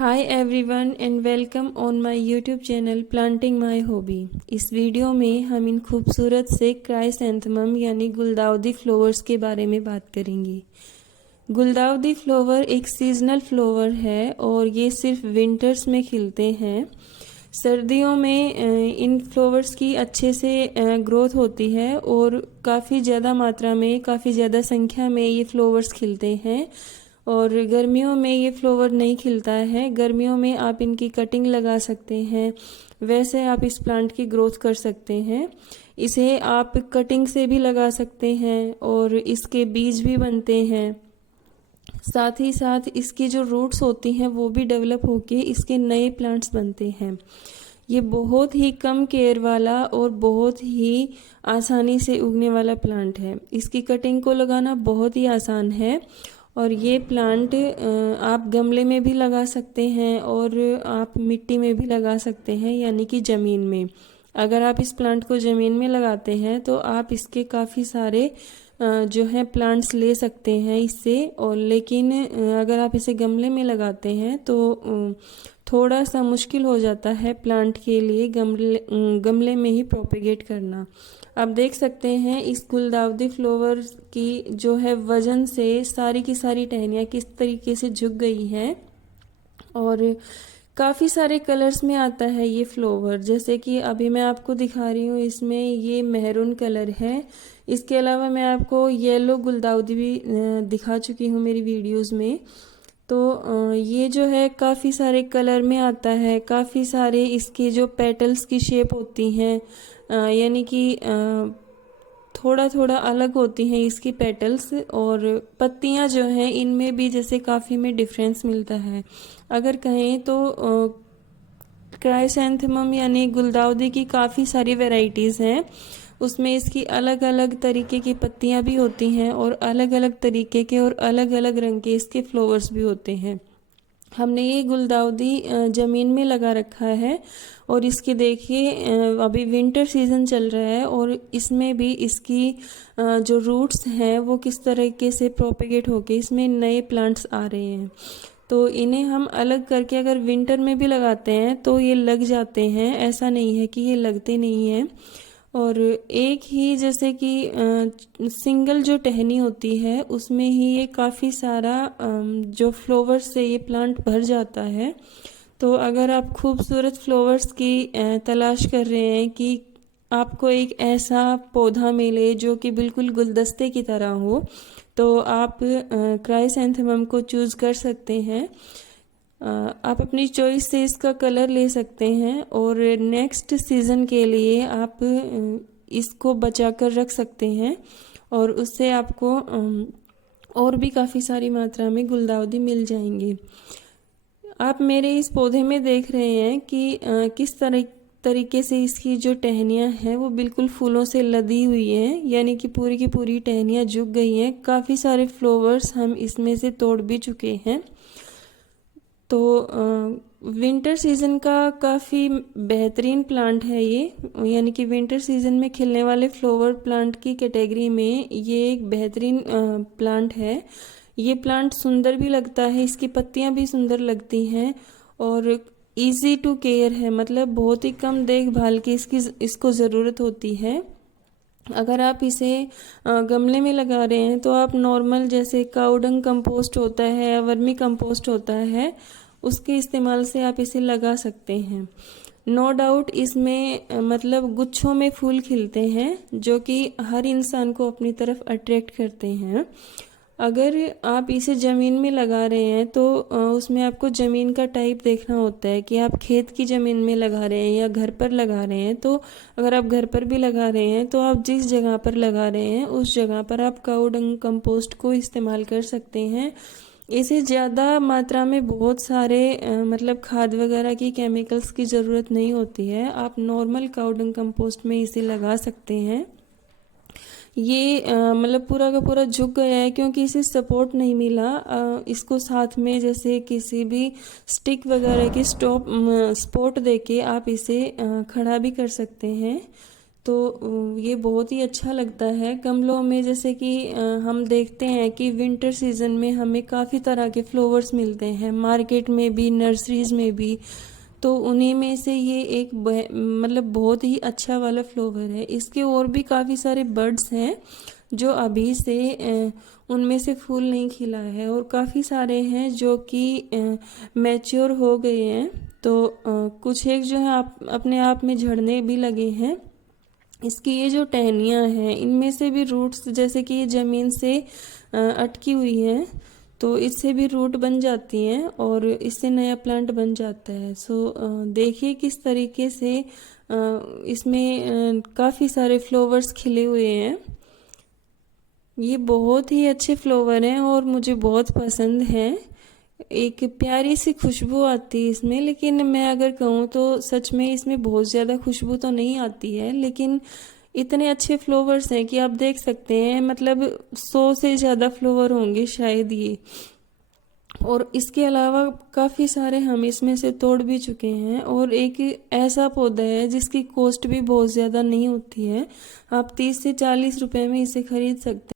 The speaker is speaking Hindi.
Hi everyone and welcome on my YouTube channel planting my hobby. इस वीडियो में हम इन खूबसूरत से क्राइसैंथेमम यानी गुलदाउदी फ्लावर्स के बारे में बात करेंगे। गुलदाउदी फ्लावर एक सीजनल फ्लावर है और ये सिर्फ विंटर्स में खिलते हैं। सर्दियों में इन फ्लावर्स की अच्छे से ग्रोथ होती है और काफ़ी ज़्यादा मात्रा में, काफ़ी ज़्यादा संख्या में ये फ्लावर्स खिलते हैं। और गर्मियों में ये फ्लावर नहीं खिलता है। गर्मियों में आप इनकी कटिंग लगा सकते हैं, वैसे आप इस प्लांट की ग्रोथ कर सकते हैं। इसे आप कटिंग से भी लगा सकते हैं और इसके बीज भी बनते हैं। साथ ही साथ इसकी जो रूट्स होती हैं वो भी डेवलप होके इसके नए प्लांट्स बनते हैं। ये बहुत ही कम केयर वाला और बहुत ही आसानी से उगने वाला प्लांट है। इसकी कटिंग को लगाना बहुत ही आसान है और ये प्लांट आप गमले में भी लगा सकते हैं और आप मिट्टी में भी लगा सकते हैं, यानी कि ज़मीन में। अगर आप इस प्लांट को ज़मीन में लगाते हैं तो आप इसके काफ़ी सारे जो है प्लांट्स ले सकते हैं इससे। और लेकिन अगर आप इसे गमले में लगाते हैं तो थोड़ा सा मुश्किल हो जाता है प्लांट के लिए गमले में ही प्रोपेगेट करना। आप देख सकते हैं इस गुलदाउदी फ्लावर की जो है वजन से सारी की सारी टहनियाँ किस तरीके से झुक गई हैं और काफ़ी सारे कलर्स में आता है ये फ्लावर। जैसे कि अभी मैं आपको दिखा रही हूँ, इसमें ये मेहरून कलर है। इसके अलावा मैं आपको येलो गुलदाउदी भी दिखा चुकी हूँ मेरी वीडियोस में। तो ये जो है काफ़ी सारे कलर में आता है। काफ़ी सारे इसकी जो पेटल्स की शेप होती हैं, यानी कि थोड़ा थोड़ा अलग होती हैं इसकी पेटल्स। और पत्तियां जो हैं इनमें भी जैसे काफ़ी में डिफरेंस मिलता है। अगर कहें तो क्राइसैंथेमम यानी गुलदाउदी की काफ़ी सारी वैरायटीज़ हैं। उसमें इसकी अलग अलग तरीके की पत्तियां भी होती हैं और अलग अलग तरीके के और अलग अलग रंग के इसके फ्लावर्स भी होते हैं। हमने ये गुलदाउदी ज़मीन में लगा रखा है और इसके देखिए अभी विंटर सीज़न चल रहा है और इसमें भी इसकी जो रूट्स हैं वो किस तरीके से प्रोपेगेट होके इसमें नए प्लांट्स आ रहे हैं। तो इन्हें हम अलग करके अगर विंटर में भी लगाते हैं तो ये लग जाते हैं, ऐसा नहीं है कि ये लगते नहीं हैं। और एक ही जैसे कि सिंगल जो टहनी होती है उसमें ही ये काफ़ी सारा जो फ्लावर्स से ये प्लांट भर जाता है। तो अगर आप खूबसूरत फ्लावर्स की तलाश कर रहे हैं कि आपको एक ऐसा पौधा मिले जो कि बिल्कुल गुलदस्ते की तरह हो, तो आप क्राइसैंथेमम को चूज़ कर सकते हैं। आप अपनी चॉइस से इसका कलर ले सकते हैं और नेक्स्ट सीज़न के लिए आप इसको बचा कर रख सकते हैं और उससे आपको और भी काफ़ी सारी मात्रा में गुलदाउदी मिल जाएंगे। आप मेरे इस पौधे में देख रहे हैं कि किस तरीके से इसकी जो टहनियाँ हैं वो बिल्कुल फूलों से लदी हुई हैं, यानी कि पूरी की पूरी टहनियाँ झुक गई हैं। काफ़ी सारे फ्लावर्स हम इसमें से तोड़ भी चुके हैं। तो विंटर सीज़न का काफ़ी बेहतरीन प्लांट है ये, यानी कि विंटर सीज़न में खिलने वाले फ्लावर प्लांट की कैटेगरी में ये एक बेहतरीन प्लांट है। ये प्लांट सुंदर भी लगता है, इसकी पत्तियां भी सुंदर लगती हैं और इजी टू केयर है, मतलब बहुत ही कम देखभाल की इसको ज़रूरत होती है। अगर आप इसे गमले में लगा रहे हैं तो आप नॉर्मल जैसे काउडंग कंपोस्ट होता है या वर्मी कंपोस्ट होता है उसके इस्तेमाल से आप इसे लगा सकते हैं। नो डाउट इसमें मतलब गुच्छों में फूल खिलते हैं जो कि हर इंसान को अपनी तरफ अट्रैक्ट करते हैं। अगर आप इसे ज़मीन में लगा रहे हैं तो उसमें आपको ज़मीन का टाइप देखना होता है कि आप खेत की ज़मीन में लगा रहे हैं या घर पर लगा रहे हैं। तो अगर आप घर पर भी लगा रहे हैं तो आप जिस जगह पर लगा रहे हैं उस जगह पर आप काऊ डंग कंपोस्ट को इस्तेमाल कर सकते हैं। इसे ज़्यादा मात्रा में बहुत सारे मतलब खाद वगैरह की केमिकल्स की ज़रूरत नहीं होती है। आप नॉर्मल काऊ डंग कंपोस्ट में इसे लगा सकते हैं। ये मतलब पूरा का पूरा झुक गया है क्योंकि इसे सपोर्ट नहीं मिला। इसको साथ में जैसे किसी भी स्टिक वगैरह की सपोर्ट देके आप इसे खड़ा भी कर सकते हैं। तो ये बहुत ही अच्छा लगता है गमलों में। जैसे कि हम देखते हैं कि विंटर सीजन में हमें काफ़ी तरह के फ्लावर्स मिलते हैं मार्केट में भी, नर्सरीज में भी। तो उन्हीं में से ये एक मतलब बहुत ही अच्छा वाला फ्लावर है। इसके और भी काफ़ी सारे बर्ड्स हैं जो अभी से उनमें से फूल नहीं खिला है, और काफ़ी सारे हैं जो कि मैच्योर हो गए हैं। तो कुछ एक जो है आप अपने आप में झड़ने भी लगे हैं। इसकी ये जो टहनियाँ हैं इनमें से भी रूट्स, जैसे कि ये ज़मीन से अटकी हुई हैं, तो इससे भी रूट बन जाती हैं और इससे नया प्लांट बन जाता है। सो देखिए किस तरीके से इसमें काफ़ी सारे फ्लावर्स खिले हुए हैं। ये बहुत ही अच्छे फ्लावर हैं और मुझे बहुत पसंद हैं। एक प्यारी सी खुशबू आती है इसमें, लेकिन मैं अगर कहूँ तो सच में इसमें बहुत ज़्यादा खुशबू तो नहीं आती है, लेकिन इतने अच्छे फ्लावर्स हैं कि आप देख सकते हैं, मतलब 100 से ज़्यादा फ्लावर होंगे शायद ये। और इसके अलावा काफ़ी सारे हम इसमें से तोड़ भी चुके हैं। और एक ऐसा पौधा है जिसकी कॉस्ट भी बहुत ज़्यादा नहीं होती है, आप 30 से 40 रुपए में इसे खरीद सकते हैं।